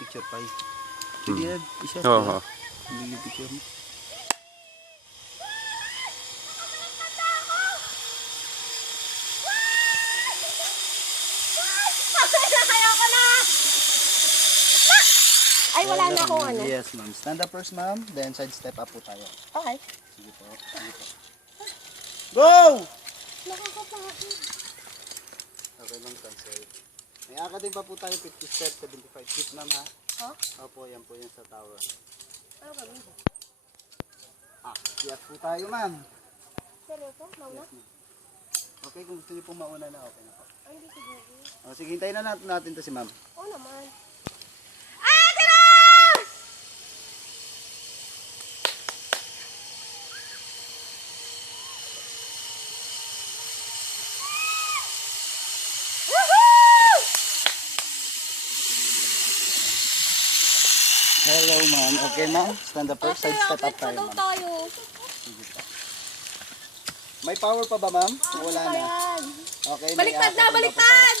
picture pa eh. Hindi na, isa Oo. Hindi picture mo. Ay, wala na akong ano. Yes, ma'am. Stand up first, ma'am. Then side step up po tayo. Okay. Sige po. Sige po. Go! Nakakapagod. Okay lang, cancel. May aka din pa po tayo 50 step, 75 feet, ma'am, ha? Huh? Opo, yan po yan sa tower. Ano ba yun? Yes po tayo, ma'am. Seryoso? Mauna? Okay, kung gusto niyo po mauna na, okay na po. Ay, hindi siguro. O, sige, hintayin na natin to si ma'am. Oo naman. Hello, ma'am. Okay, ma'am. Stand up first, side step up tayo, ma'am. tayo. Sige po. May power pa ba, ma'am? Wala na. Ayan. Okay, may Baliktad aka na, din pa po tayo. baliktad!